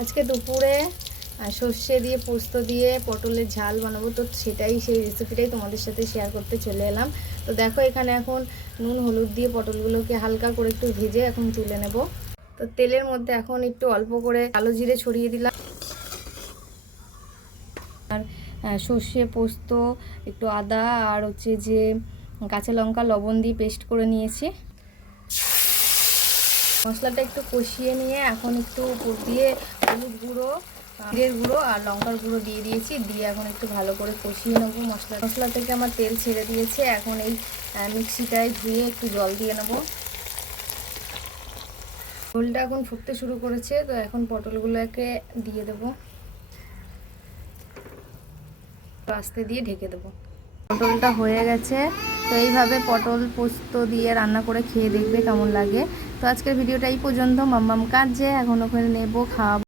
আজকে দুপুরে সর্ষে দিয়ে পোস্ত দিয়ে পটলের ঝাল বানাবো, তো সেই রেসিপিটাই তোমাদের সাথে শেয়ার করতে চলে এলাম। তো দেখো এখানে এখন নুন হলুদ দিয়ে পটলগুলোকে হালকা করে একটু ভেজে এখন তুলে নেব। তো তেলের মধ্যে এখন একটু অল্প করে কালো জিরে ছড়িয়ে দিলাম, আর সর্ষে পোস্ত একটু আদা আর হচ্ছে যে কাঁচা লঙ্কা লবণ দিয়ে পেস্ট করে নিয়েছি। মশলাটা একটু কষিয়ে নিয়ে এখন একটু উপর দিয়ে হলুদ গুঁড়ো, জিরের গুঁড়ো আর লঙ্কার গুঁড়ো দিয়ে দিয়েছি, দিয়ে এখন একটু ভালো করে কষিয়ে নেবো। মশলা থেকে আমার তেল ছেড়ে দিয়েছে। এখন এই মিক্সিটায় ধুয়ে একটু জল দিয়ে নেবো। ঝোলটা এখন ফুটতে শুরু করেছে, তো এখন পটলগুলোকে দিয়ে দেবো, আস্তে দিয়ে ঢেকে দেবো। পটলটা হয়ে গেছে, তো এইভাবে পটল পোস্ত দিয়ে রান্না করে খেয়ে দেখবে কেমন লাগে। তো আজকের ভিডিওটা এই পর্যন্ত। মাম্মাম কাঁদছে, এখন ওখানে নেবো খাওয়াবো।